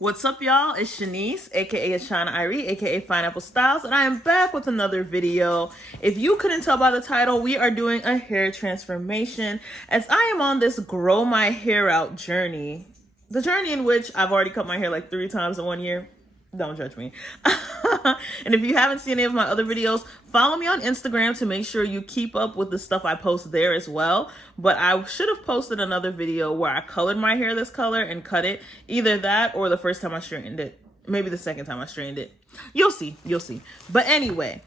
What's up, y'all? It's Shanice, aka Ashana Irie, aka Pineapple Styles, and I am back with another video. If you couldn't tell by the title, we are doing a hair transformation as I am on this grow my hair out journey. The journey in which I've already cut my hair like 3 times in 1 year. Don't judge me. And if you haven't seen any of my other videos, follow me on Instagram to make sure you keep up with the stuff I post there as well. But I should have posted another video where I colored my hair this color and cut it. Either that or the first time I straightened it. Maybe the second time I straightened it. You'll see. You'll see. But anyway,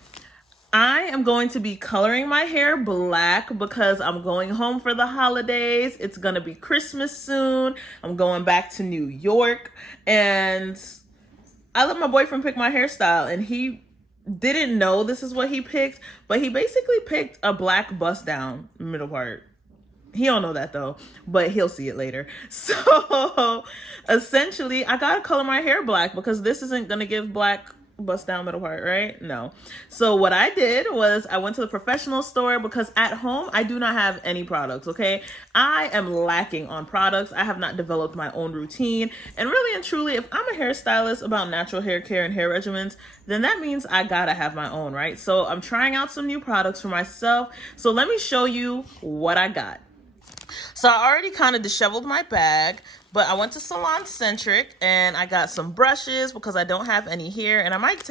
I am going to be coloring my hair black because I'm going home for the holidays. It's going to be Christmas soon. I'm going back to New York, and I let my boyfriend pick my hairstyle, and he didn't know this is what he picked, but he basically picked a black bust down middle part. He don't know that though, but he'll see it later. So essentially, I gotta color my hair black because this isn't gonna give black bust down middle part, right? No. So what I did was I went to the professional store because at home I do not have any products, okay? I am lacking on products. I have not developed my own routine. And really and truly, if I'm a hairstylist about natural hair care and hair regimens, then that means I gotta have my own, right? So I'm trying out some new products for myself. So let me show you what I got. So I already kind of disheveled my bag, but I went to Salon Centric and I got some brushes because I don't have any here, and I might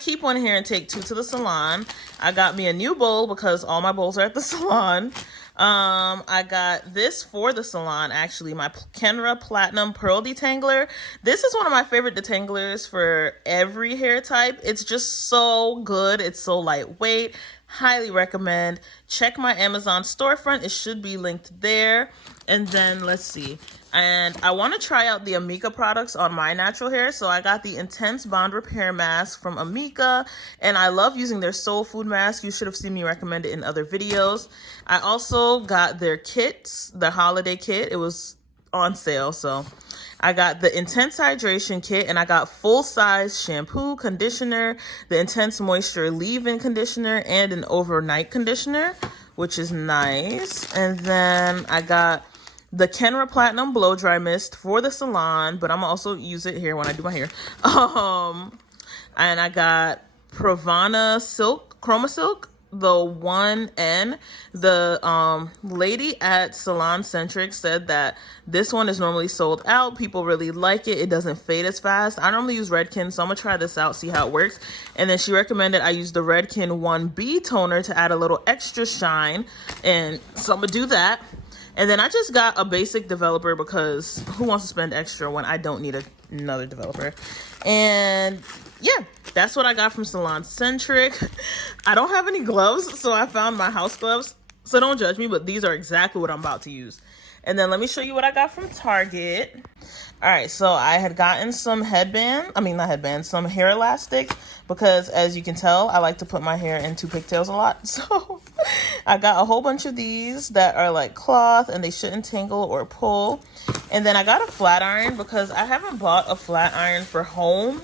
keep one here and take 2 to the salon. I got me a new bowl because all my bowls are at the salon. I got this for the salon, actually, my Kenra Platinum Pearl Detangler. This is one of my favorite detanglers for every hair type. It's just so good. It's so lightweight. Highly recommend. Check my Amazon storefront. It should be linked there. And then let's see. And I want to try out the Amika products on my natural hair. So I got the Intense Bond Repair Mask from Amika. And I love using their Soul Food Mask. You should have seen me recommend it in other videos. I also got their kits, the holiday kit. It was on sale, so I got the Intense Hydration Kit, and I got full-size shampoo, conditioner, the Intense Moisture Leave-In Conditioner, and an overnight conditioner, which is nice. And then I got the Kenra Platinum Blowdry Mist for the salon, but I'm also use it here when I do my hair. And I got Pravana Silk, Chroma Silk, the 1N. The lady at Salon Centric said that this one is normally sold out. People really like it. It doesn't fade as fast. I normally use Redken, so I'm gonna try this out, see how it works. And then she recommended I use the Redken 1B toner to add a little extra shine, and so I'm gonna do that. And then I just got a basic developer because who wants to spend extra when I don't need another developer? And yeah, that's what I got from Salon Centric. I don't have any gloves, so I found my house gloves. So don't judge me, but these are exactly what I'm about to use. And then let me show you what I got from Target. All right, so I had gotten some some hair elastics because, as you can tell, I like to put my hair into pigtails a lot. So I got a whole bunch of these that are like cloth and they shouldn't tangle or pull. And then I got a flat iron because I haven't bought a flat iron for home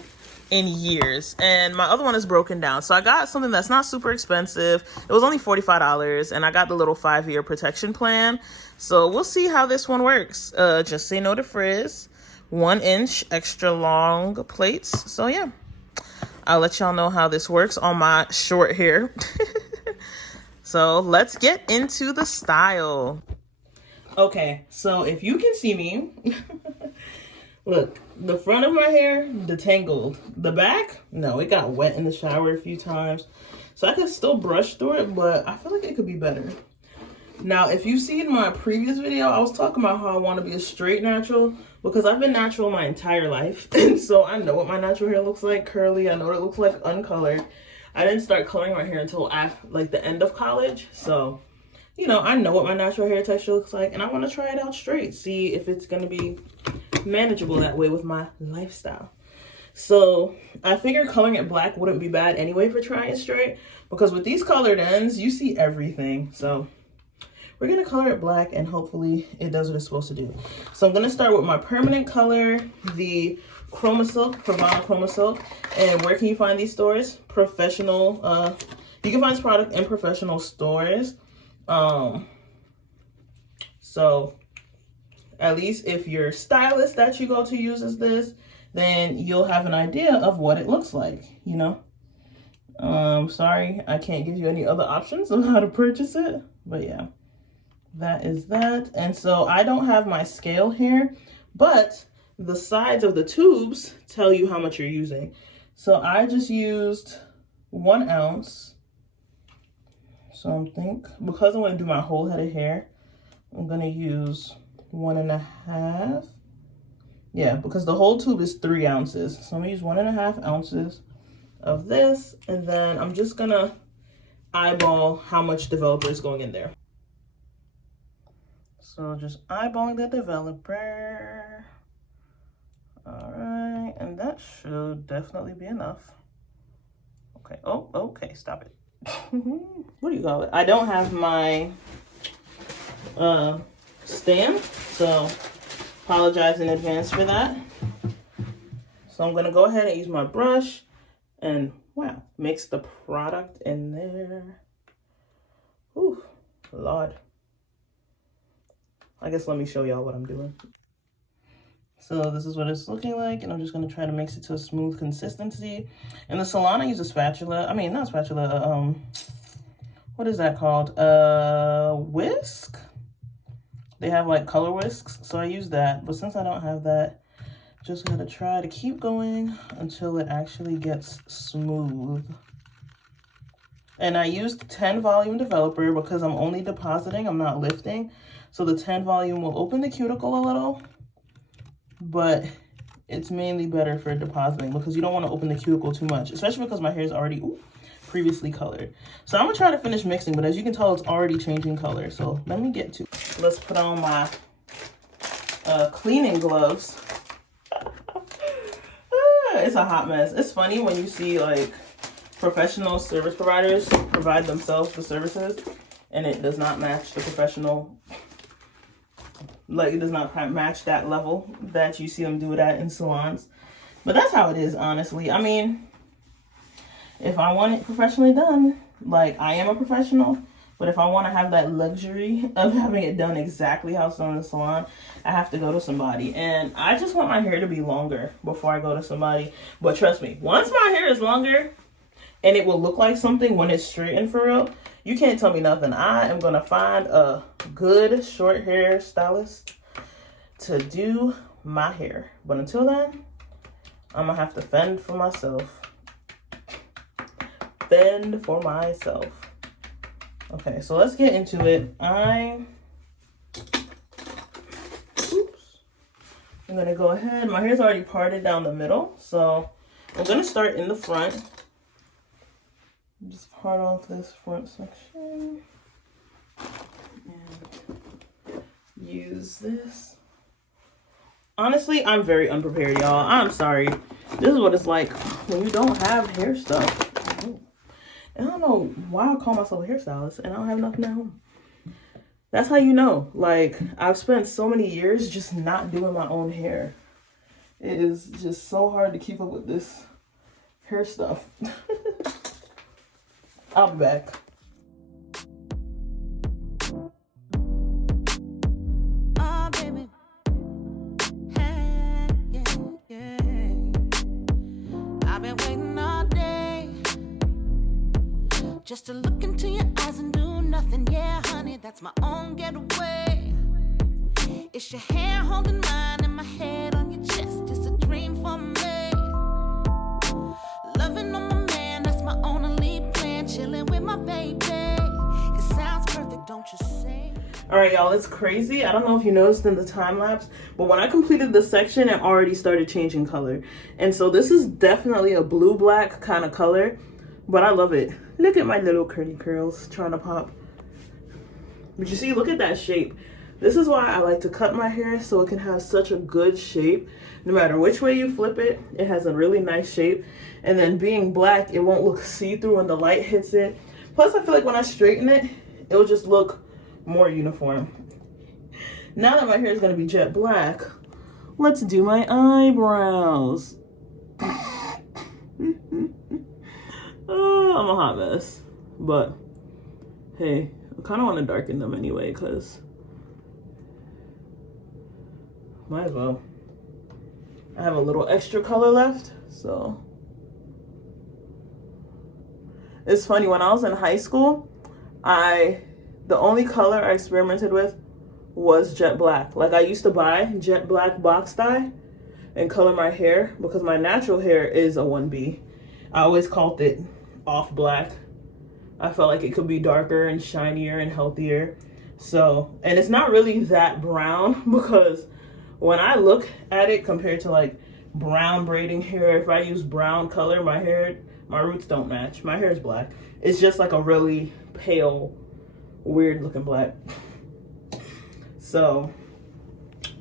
in years, and my other one is broken down. So I got something that's not super expensive. It was only $45, and I got the little 5-year protection plan. So we'll see how this one works. Just say no to frizz. 1-inch extra long plates. So yeah, I'll let y'all know how this works on my short hair. So let's get into the style. Okay, so if you can see me, look, the front of my hair detangled. The back, no, it got wet in the shower a few times. So I could still brush through it, but I feel like it could be better. Now, if you've seen my previous video, I was talking about how I want to be a straight natural because I've been natural my entire life. And so I know what my natural hair looks like, curly. I know what it looks like uncolored. I didn't start coloring my hair until after, like, the end of college. So, you know, I know what my natural hair texture looks like, and I want to try it out straight, see if it's going to be manageable that way with my lifestyle. So I figured coloring it black wouldn't be bad anyway for trying it straight, because with these colored ends, you see everything. So we're going to color it black, and hopefully it does what it's supposed to do. So I'm going to start with my permanent color, the Chroma Silk, Pravana Chroma Silk. And where can you find these stores? Professional, you can find this product in professional stores. So at least if your stylist that you go to uses this, then you'll have an idea of what it looks like, you know. Sorry, I can't give you any other options on how to purchase it, but yeah, that is that. And so I don't have my scale here, but the sides of the tubes tell you how much you're using. So I just used 1 ounce. So I'm because I'm going to do my whole head of hair, I'm going to use 1.5. Yeah, because the whole tube is 3 ounces. So I'm going to use 1.5 ounces of this. And then I'm just going to eyeball how much developer is going in there. So just eyeballing the developer. All right. And that should definitely be enough. Okay. Oh, okay. Stop it. What do you call it? I don't have my stand, so apologize in advance for that. So I'm gonna go ahead and use my brush and wow, mix the product in there. Ooh, Lord. I guess let me show y'all what I'm doing. So this is what it's looking like, and I'm just gonna try to mix it to a smooth consistency. In the salon, I use a spatula. I mean, not spatula, what is that called? Whisk? They have like color whisks, so I use that. But since I don't have that, just gotta try to keep going until it actually gets smooth. And I used 10 volume developer because I'm only depositing, I'm not lifting. So the 10 volume will open the cuticle a little, but it's mainly better for depositing because you don't want to open the cuticle too much, especially because my hair is already previously colored. So I'm gonna try to finish mixing, but as you can tell, it's already changing color. So let me get to, let's put on my cleaning gloves. It's a hot mess. It's funny when you see like professional service providers provide themselves the services and it does not match the professional, like it does not match that level that you see them do it at in salons. But that's how it is, honestly. I mean, if I want it professionally done, like I am a professional, but if I want to have that luxury of having it done exactly how it's done in the salon, I have to go to somebody. And I just want my hair to be longer before I go to somebody. But trust me, once my hair is longer and it will look like something when it's straightened for real, you can't tell me nothing. I am going to find a good short hair stylist to do my hair. But until then, I'm going to have to fend for myself. Fend for myself. Okay, so let's get into it. I'm going to go ahead. My hair's already parted down the middle. So I'm going to start in the front. Just part off this front section and use this. Honestly, I'm very unprepared, y'all. I'm sorry. This is what it's like when you don't have hair stuff. And I don't know why I call myself a hairstylist and I don't have nothing at home. That's how you know. Like, I've spent so many years just not doing my own hair. It is just so hard to keep up with this hair stuff. I'll be back. Oh, baby. Hey, yeah. I've been waiting all day just to look into your eyes and do nothing. Yeah, honey, that's my own getaway. It's your hair holding mine and my head on your chest. It's a dream for me. Loving on my man, that's my only plan. Chilling with my baby. It sounds perfect, don't you say? All right, y'all, it's crazy. I don't know if you noticed in the time lapse, but when I completed this section, it already started changing color. And so this is definitely a blue-black kind of color, but I love it. Look at my little curly curls trying to pop. But you see, look at that shape. This is why I like to cut my hair so it can have such a good shape. No matter which way you flip it, it has a really nice shape. And then being black, it won't look see-through when the light hits it. Plus, I feel like when I straighten it, it'll just look more uniform. Now that my hair is going to be jet black, let's do my eyebrows. Oh, I'm a hot mess. But, hey, I kind of want to darken them anyway, because Might as well. I have a little extra color left, so. It's funny, when I was in high school, the only color I experimented with was jet black. Like, I used to buy jet black box dye and color my hair because my natural hair is a 1B. I always called it off black. I felt like it could be darker and shinier and healthier. So, and it's not really that brown because when I look at it compared to like brown braiding hair, if I use brown color, my roots don't match. My hair is black. It's just like a really pale, weird looking black. So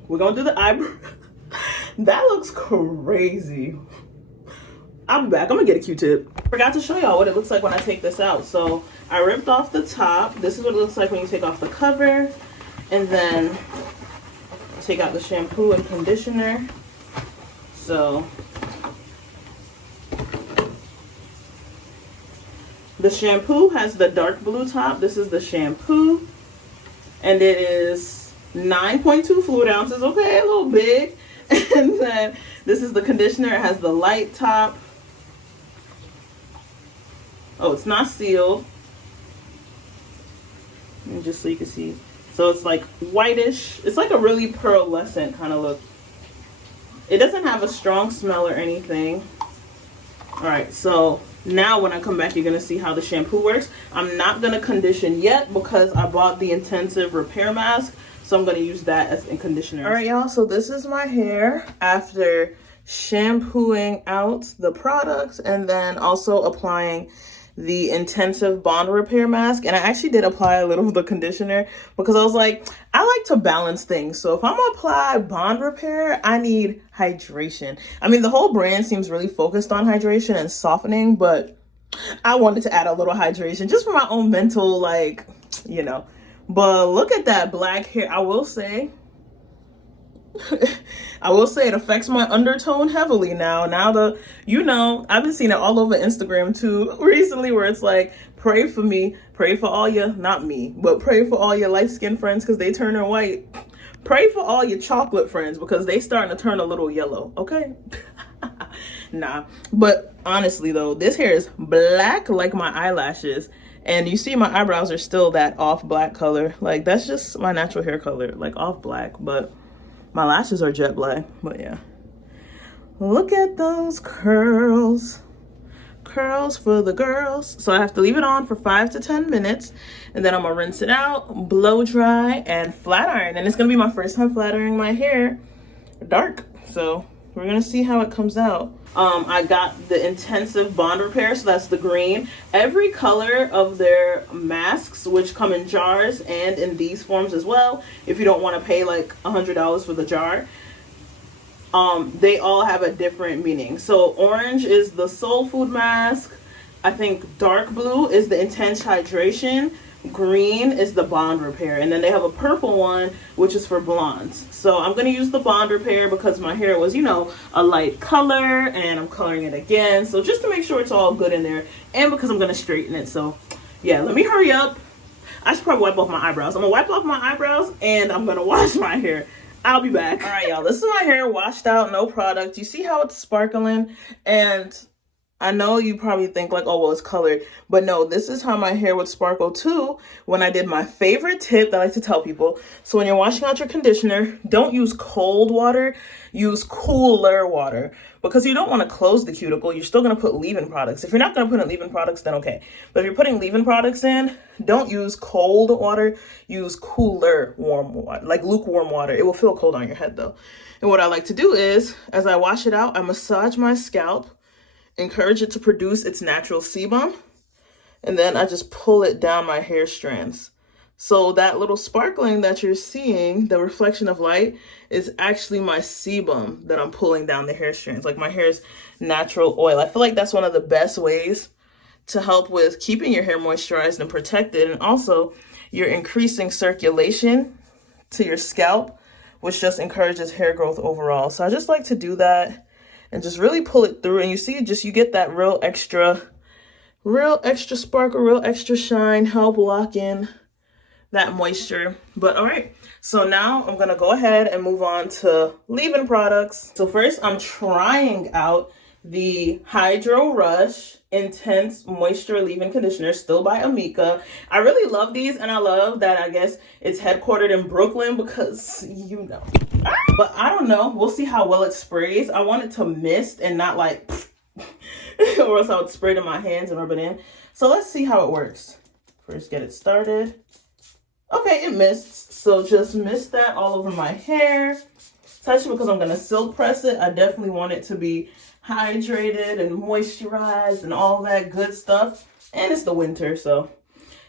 we're gonna do the eyebrow. That looks crazy. I'll be back. I'm gonna get a Q-tip. Forgot to show y'all what it looks like when I take this out. So I ripped off the top. This is what it looks like when you take off the cover. And then take out the shampoo and conditioner. So the shampoo has the dark blue top. This is the shampoo. And it is 9.2 fluid ounces. Okay, a little big. And then this is the conditioner. It has the light top. Oh, it's not sealed. And just so you can see. So it's like whitish. It's like a really pearlescent kind of look. It doesn't have a strong smell or anything. All right, so now when I come back, you're gonna see how the shampoo works. I'm not gonna condition yet because I bought the intensive repair mask. So I'm gonna use that as a conditioner. All right, y'all, so this is my hair after shampooing out the products and then also applying the intensive bond repair mask. And I actually did apply a little of the conditioner because I was like, I like to balance things. So if I'm gonna apply bond repair, I need hydration. I mean, the whole brand seems really focused on hydration and softening, but I wanted to add a little hydration just for my own mental, like, you know. But look at that black hair. I will say it affects my undertone heavily now. I've been seeing it all over Instagram too recently where it's like, pray for me, pray for all your, not me, but pray for all your light-skinned friends because they turn white. Pray for all your chocolate friends because they starting to turn a little yellow, okay? Nah, but honestly though, this hair is black like my eyelashes. And you see my eyebrows are still that off black color. Like, that's just my natural hair color, like off black. But my lashes are jet black. But yeah. Look at those curls. Curls for the girls. So I have to leave it on for 5 to 10 minutes. And then I'm going to rinse it out, blow dry, and flat iron. And it's going to be my first time flat ironing my hair dark. So we're going to see how it comes out. I got the intensive bond repair, so that's the green. Every color of their masks, which come in jars and in these forms as well, if you don't want to pay like $100 for the jar, they all have a different meaning. So orange is the soul food mask. I think dark blue is the intense hydration. Green is the bond repair, and then they have a purple one which is for blondes. So I'm going to use the bond repair because my hair was, a light color, and I'm coloring it again, so just to make sure it's all good in there, and because I'm going to straighten it. So yeah, let me hurry up. I should probably wipe off my eyebrows. I'm gonna wipe off my eyebrows and I'm gonna wash my hair. I'll be back. All right, y'all, this is my hair washed out, no product. You see how it's sparkling? And I know you probably think like, oh, well, it's colored. But no, this is how my hair would sparkle too when I did my favorite tip that I like to tell people. So when you're washing out your conditioner, don't use cold water, use cooler water. Because you don't want to close the cuticle. You're still going to put leave-in products. If you're not going to put in leave-in products, then okay. But if you're putting leave-in products in, don't use cold water. Use cooler warm water, like lukewarm water. It will feel cold on your head though. And what I like to do is, as I wash it out, I massage my scalp, encourage it to produce its natural sebum, and then I just pull it down my hair strands. So that little sparkling that you're seeing, the reflection of light, is actually my sebum that I'm pulling down the hair strands, like my hair's natural oil. I feel like that's one of the best ways to help with keeping your hair moisturized and protected, and also you're increasing circulation to your scalp, which just encourages hair growth overall. So I just like to do that and just really pull it through, and you see, you get that real extra sparkle, real extra shine, help lock in that moisture. But all right, so now I'm gonna go ahead and move on to leave-in products. So first, I'm trying out the Hydro Rush Intense Moisture Leave-In Conditioner, still by Amika. I really love these, and I love that I guess it's headquartered in Brooklyn because, you know. But I don't know. We'll see how well it sprays. I want it to mist and not like, or else I would spray it in my hands and rub it in. So let's see how it works. First, get it started. Okay, it mists. So just mist that all over my hair. Especially because I'm going to silk press it. I definitely want it to be hydrated and moisturized and all that good stuff. And it's the winter, so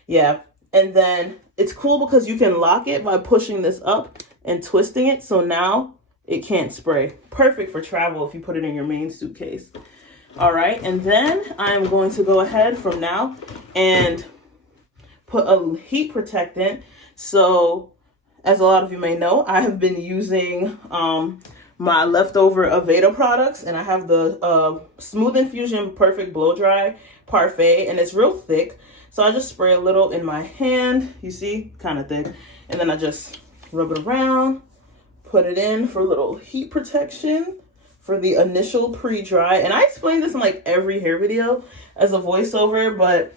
yeah. And then it's cool because you can lock it by pushing this up and twisting it. So now it can't spray. Perfect for travel if you put it in your main suitcase. All right, and then I'm going to go ahead from now and put a heat protectant. So as a lot of you may know, I have been using my leftover Aveda products, and I have the Smooth Infusion Perfect Blowdry Parfait, and it's real thick. So I just spray a little in my hand, you see, kind of thick. And then I just rub it around, put it in for a little heat protection for the initial pre-dry. And I explain this in like every hair video as a voiceover, but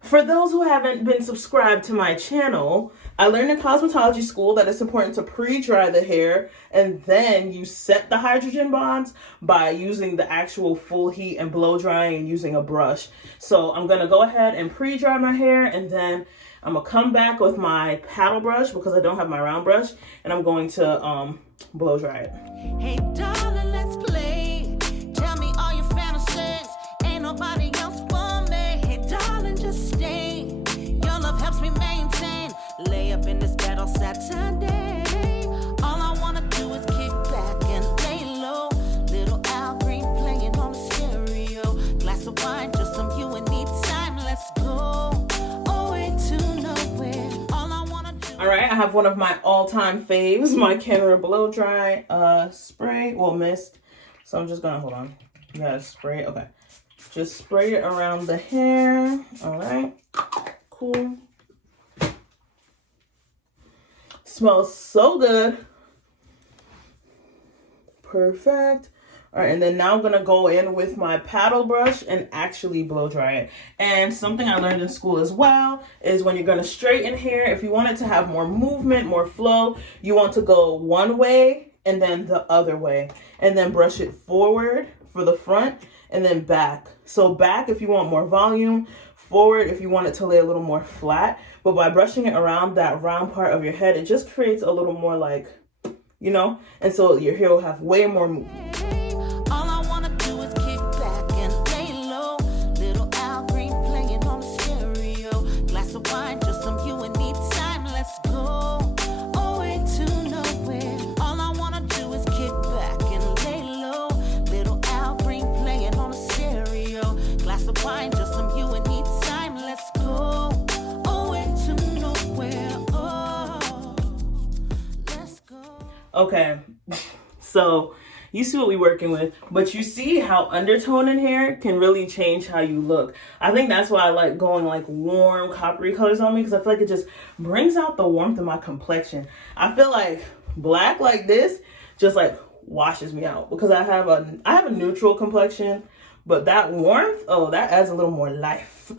for those who haven't been subscribed to my channel, I learned in cosmetology school that it's important to pre-dry the hair, and then you set the hydrogen bonds by using the actual full heat and blow drying and using a brush. So I'm gonna go ahead and pre-dry my hair, and then I'm gonna come back with my paddle brush because I don't have my round brush, and I'm going to blow dry it. Hey darling, let's play. Tell me all your fantasies. Ain't nobody else for me. Hey darling, just stay. Your love helps me maintain. Lay up in this bed all Saturday. All I wanna do is kick back and lay low. Little Al Green playing on the stereo. Glass of wine, just some you and me time. Let's go away to nowhere. All I wanna do. All right, I have one of my all-time faves, my Kenra Blow Dry spray, well, mist. So I'm just gonna, hold on. You gotta spray, okay. Just spray it around the hair. All right, cool. Smells so good. Perfect. All right, and then now I'm gonna go in with my paddle brush and actually blow dry it. And something I learned in school as well is when you're gonna straighten hair, if you want it to have more movement, more flow, you want to go one way and then the other way, and then brush it forward for the front and then back. So back if you want more volume, forward if you want it to lay a little more flat. But by brushing it around that round part of your head, it just creates a little more like, you know, and so your hair will have way more movement. All I wanna do is kick back and lay low. Little Al Green playing on the stereo. Glass of wine, just some you and me time. Let's go away to nowhere. All I wanna do is kick back and lay low. Little Al Green playing on the stereo. Glass of wine, just some you and me time. Let's go away to nowhere. Oh, let's go. Okay, so you see what we're working with, but you see how undertone in hair can really change how you look. I think that's why I like going like warm coppery colors on me, because I feel like it just brings out the warmth of my complexion. I feel like black like this just like washes me out because I have a neutral complexion, but that warmth, oh, that adds a little more life.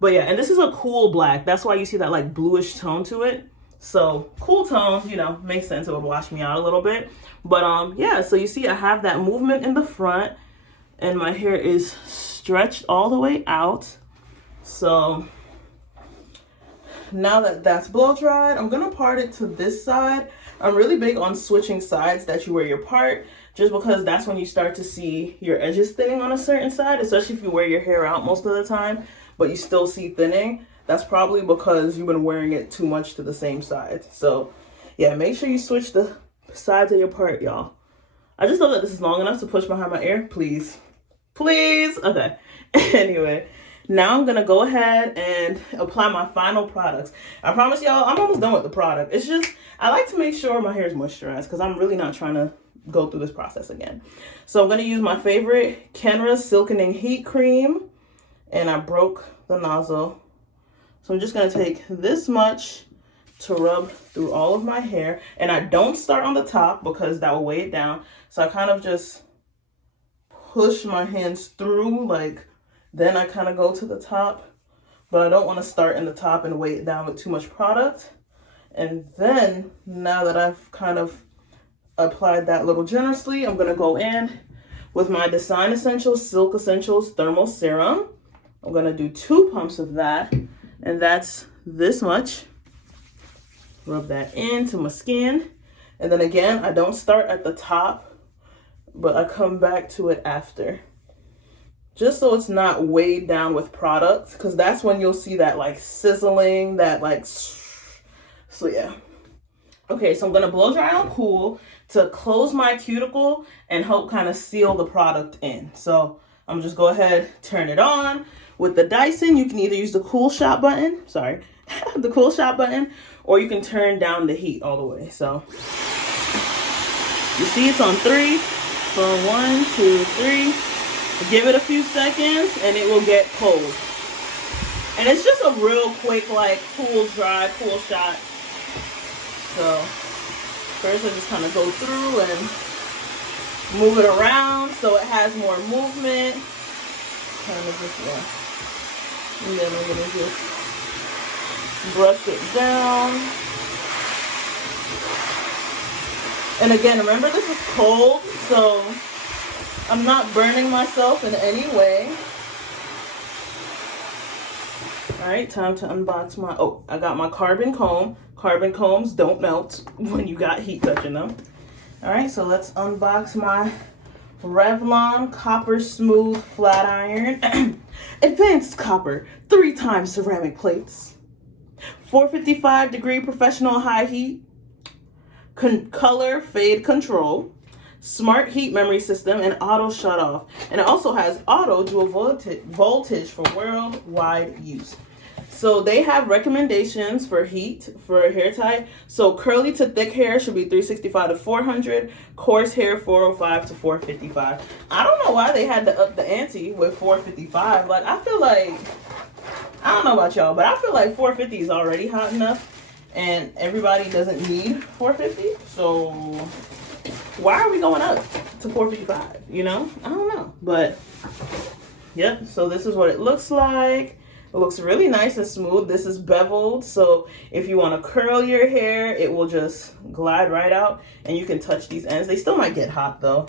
But yeah, and this is a cool black. That's why you see that like bluish tone to it. So cool tone, you know, makes sense. It would wash me out a little bit. But yeah, so you see I have that movement in the front and my hair is stretched all the way out. So now that that's blow dried, I'm gonna part it to this side. I'm really big on switching sides that you wear your part, just because that's when you start to see your edges thinning on a certain side, especially if you wear your hair out most of the time, but you still see thinning. That's probably because you've been wearing it too much to the same side. So yeah, make sure you switch the sides of your part, y'all. I just love that this is long enough to push behind my ear. Please. Please. Okay. Anyway, now I'm going to go ahead and apply my final products. I promise y'all, I'm almost done with the product. It's just, I like to make sure my hair is moisturized because I'm really not trying to go through this process again. So I'm going to use my favorite Kenra Silkening Heat Cream. And I broke the nozzle So I'm just gonna take this much to rub through all of my hair. And I don't start on the top because that will weigh it down. So I kind of just push my hands through, like, then I kind of go to the top. But I don't want to start in the top and weigh it down with too much product. And then, now that I've kind of applied that little generously, I'm gonna go in with my Design Essentials Silk Essentials Thermal Serum. I'm gonna do 2 pumps of that, and that's this much. Rub that into my skin. And then again, I don't start at the top, but I come back to it after. Just so it's not weighed down with product, because that's when you'll see that like sizzling, that like, so yeah. Okay, so I'm gonna blow dry on cool to close my cuticle and help kind of seal the product in. So I'm just go ahead, turn it on. With the Dyson, you can either use the cool shot button, sorry, the cool shot button, or you can turn down the heat all the way. So you see it's on 3, so 1, 2, 3. Give it a few seconds and it will get cold. And it's just a real quick, like, cool dry, cool shot. So first I just kind of go through and move it around so it has more movement. Kind of just, yeah. And then we're gonna just brush it down. And again, remember this is cold, so I'm not burning myself in any way. All right, time to unbox my, oh, I got my carbon comb. Carbon combs don't melt when you got heat touching them. All right, so let's unbox my Revlon Copper Smooth Flat Iron. Advanced copper, 3 times ceramic plates. 455-degree professional high heat. Color fade control. Smart heat memory system, and auto shut off. And it also has auto dual voltage for worldwide use. So they have recommendations for heat for hair type. So curly to thick hair should be 365 to 400. Coarse hair 405 to 455. I don't know why they had to up the ante with 455. Like, I feel like, I don't know about y'all, but I feel like 450 is already hot enough, and everybody doesn't need 450. So why are we going up to 455? You know, I don't know, but yep. So this is what it looks like. It looks really nice and smooth. This is beveled, so if you want to curl your hair, it will just glide right out, and you can touch these ends. They still might get hot though.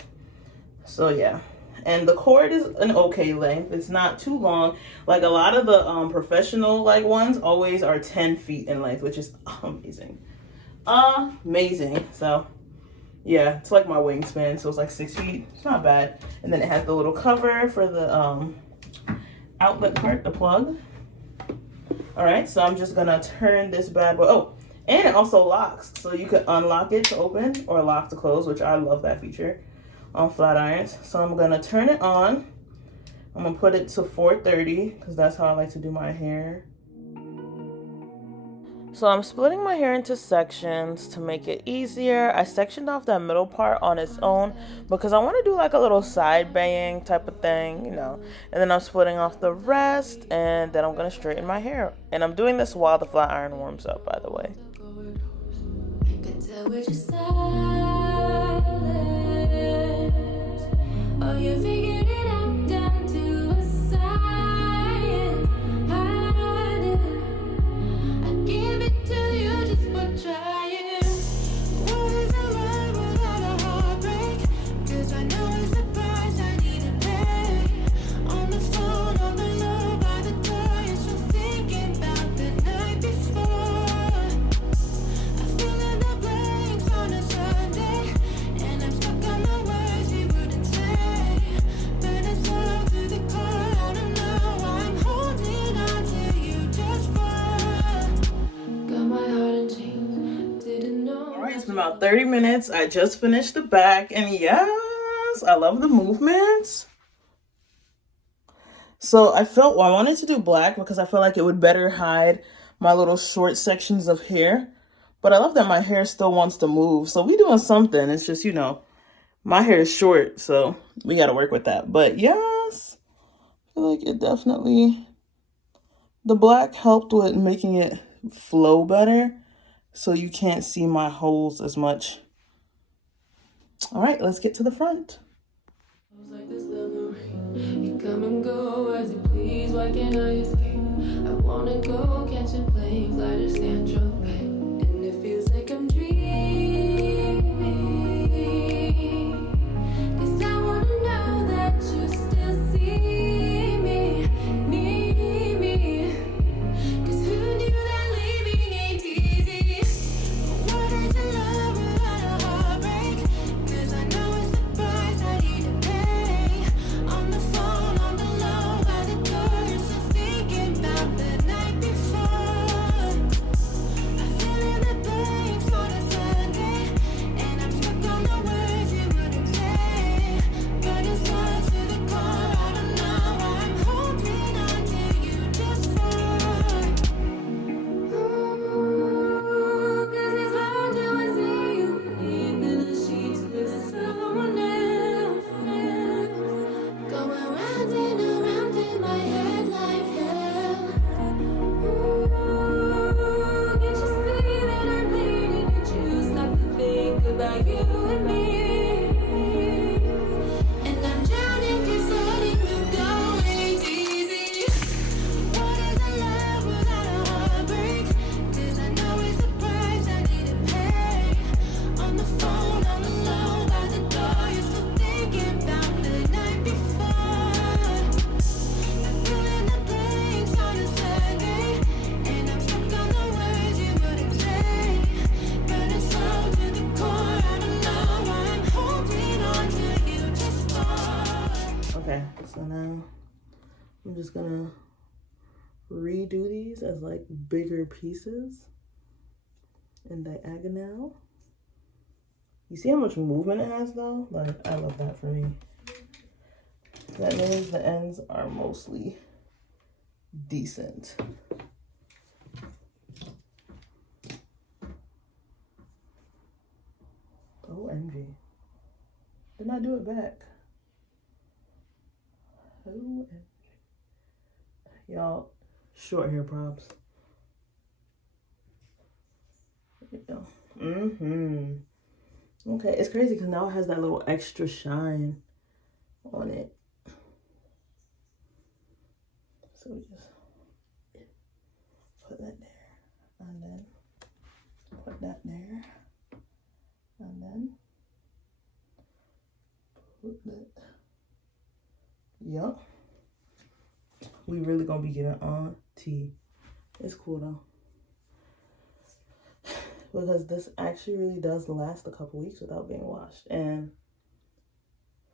So yeah. And the cord is an okay length. It's not too long. Like a lot of the professional like ones always are 10 feet in length, which is amazing. Amazing. So yeah, it's like my wingspan, so it's like 6 feet. It's not bad. And then it has the little cover for the outlet part, the plug. All right, so I'm just gonna turn this bad boy. Oh, and it also locks, so you can unlock it to open or lock to close, which I love that feature on flat irons. So I'm gonna turn it on. I'm gonna put it to 430 because that's how I like to do my hair. So I'm splitting my hair into sections to make it easier. I sectioned off that middle part on its own because I want to do like a little side bang type of thing, you know. And then I'm splitting off the rest, and then I'm going to straighten my hair. And I'm doing this while the flat iron warms up, by the way. Oh, you figured it out down to a science. I give it to you just for trying. What is a love without a heartbreak? 'Cause I know it's the price I need to pay. On the phone, on the low, by the door, you're still thinking about the night before. I fill in the blanks on a Sunday, and I'm stuck on the words we wouldn't say. Burning slow to the core, I don't know why I'm holding on to you just for. Got my heart in chains, didn't know. All right, it's been about 30 minutes. I just finished the back, and yes, I love the movements. So I wanted to do black because I feel like it would better hide my little short sections of hair. But I love that my hair still wants to move. So we doing something. It's just, you know, my hair is short, so we got to work with that. But yes, I feel like it definitely The black helped with making it flow better, so you can't see my holes as much. All right, let's get to the front. Like the submarine, you come and go as you please. Why can't I escape? I wanna go catch a plane, fly to San Tropez, and it feels like I'm dreaming. 'Cause I wanna know that you still see me, need me. 'Cause who knew that leaving ain't easy? What is a love without a heartbreak? 'Cause I know it's the price I need to pay. On the phone, on the low, by the door, you're still thinking about the night before. I fill in the blanks on a Sunday, and I'm stuck on the words you wouldn't say. Burning slow to the core, I don't know why I'm holding on to you just for. Cause it's hard to see you beneath the sheets with someone else. Going round and around in my head like hell. Can't you see that I'm bleeding and you stop to think about you and me? And I'm drowning 'cause letting you go ain't easy. What is a love without a heartbreak? 'Cause I know it's the price I need to pay. On the phone, on the low, by the door, you're still thinking about the night before. I fill in the blanks on a Sunday, and I'm stuck on the words you wouldn't say. Burning slow to the core, I don't know why I'm holding on to you just for. Okay, so now I'm just gonna redo these as like bigger pieces in diagonal. You see how much movement it has though? Like, I love that for me. That means the ends are mostly decent. OMG. Didn't I do it back? OMG. Y'all, short hair props. There you go. Okay, it's crazy because now it has that little extra shine on it. So we just put that there, and then put that there, and then put that. Yup. We really gonna be getting on tea. It's cool though, because this actually really does last a couple weeks without being washed. And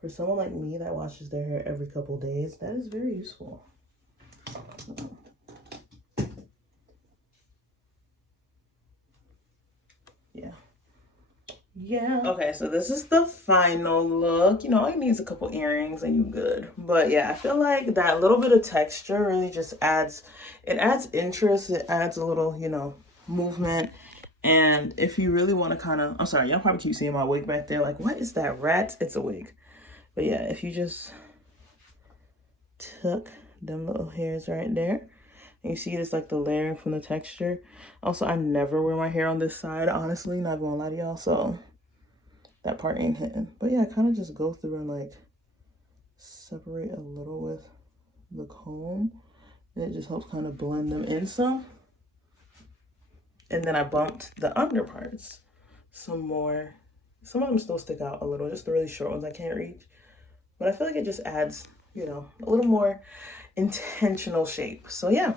for someone like me that washes their hair every couple days, that is very useful. Yeah. Okay, so this is the final look. You know, all you need is a couple earrings and you good. But yeah, I feel like that little bit of texture really just adds interest. It adds a little, you know, movement. And if you really want to kind of, I'm sorry, y'all probably keep seeing my wig back there. Like, what is that, rats? It's a wig. But yeah, if you just tuck them little hairs right there. And you see this like the layering from the texture. Also, I never wear my hair on this side, honestly, not gonna lie to y'all. So that part ain't hitting. But yeah, I kind of just go through and like separate a little with the comb. And it just helps kind of blend them in some. And then I bumped the under parts some more. Some of them still stick out a little, just the really short ones I can't reach. But I feel like it just adds, you know, a little more intentional shape. So yeah,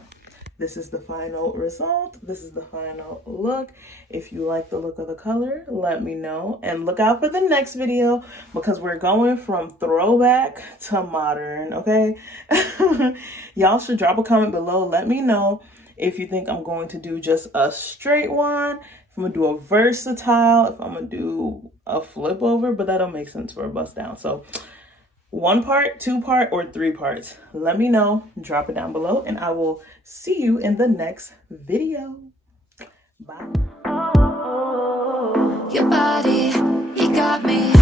this is the final result. This is the final look. If you like the look of the color, let me know, and look out for the next video because we're going from throwback to modern. Okay. Y'all should drop a comment below. Let me know if you think I'm going to do just a straight one, if I'm gonna do a versatile, if I'm gonna do a flip over, but that don't make sense for a bust down. So 1 part, 2 part, or 3 parts. Let me know, drop it down below, and I will see you in the next video. Bye. Your body, you got me